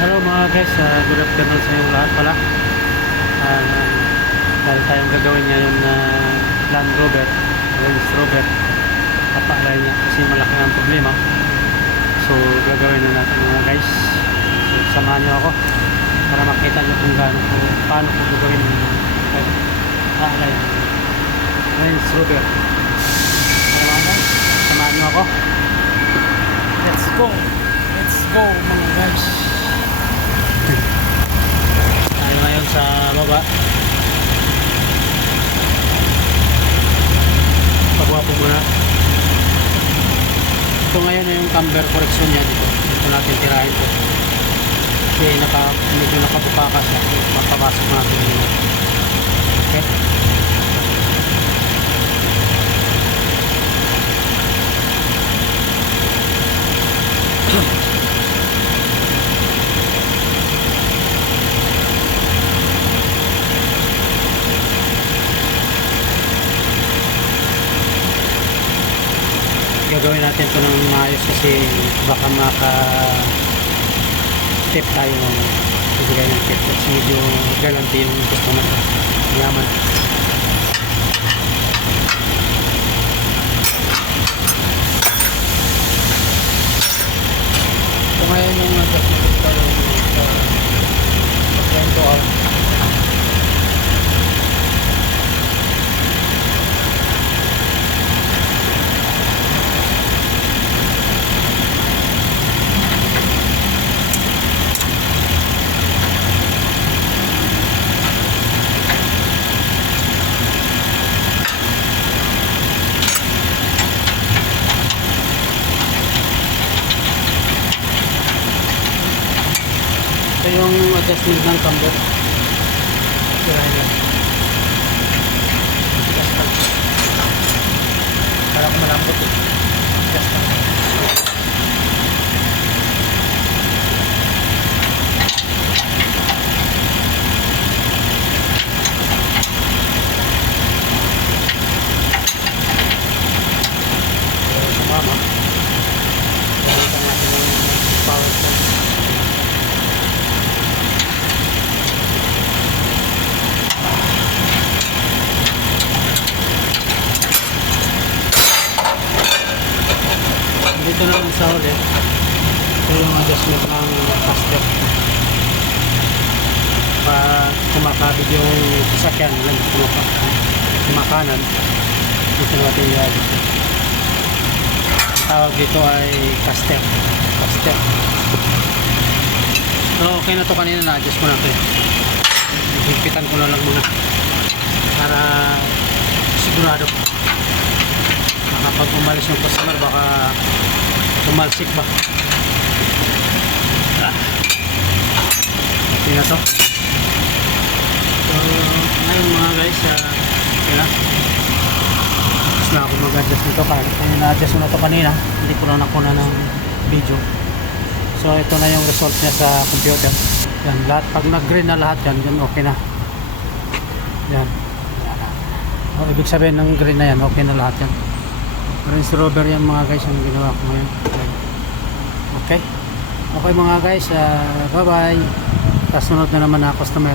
Hello mga guys, good afternoon sa inyong lahat pala. Dahil tayong gagawin ngayon na Land Rover, Range Rover, papaalay niya kasi malaki ang problema. So gagawin na natin mga guys. So samahan niyo ako para makita niyo kung paano ko gagawin papaalay Range Rover. Para mga guys, samahan niyo ako. Let's go mga guys. Tayo ngayon sa baba. Pagwapo muna. Ito ngayon na yung camber correction niya dito. Ito natin tirahin ko. Kasi medyo nakabukakas na. Mapapasok natin dito. Okay. Gagawin natin ito ng maayos kasi baka maka-tip tayo ng bigay ng tip kasi medyo galanti yung customer ko. Yaman. Ito ngayon yung adjustment ko sa pagkento out. Ito yung adjustment ng camber. Tirahin lang. Adjust lang. Para kung malambot eh. Adjust lang. Pero sumama. Gamitan natin ng power tools. Dito naman sa ulit, ito yung adjustment ng faster. Pag kumakabig yung sasakyan, kumakanan, dito natin i-adjust. Tawag dito ay caster. So okay na to, kanina na-adjust ko na ito. Higpitan ko na lang muna para sigurado. Kapag umalis yung customer baka tumalsik ba. Okay na to. So ngayon mga guys, okay na. Tapos na ako mag-adjust nito kahit na-adjust ko na to kanina, hindi ko na nakuna ng video. So ito na yung result niya sa computer. Yan, lahat, pag nag-green na lahat yan okay na. Yan. Ibig sabihin ng green na yan, okay na lahat yan. Range Rover yan mga guys ang ginawa ko ngayon. Okay mga guys, bye bye. Kasunod na naman na customer.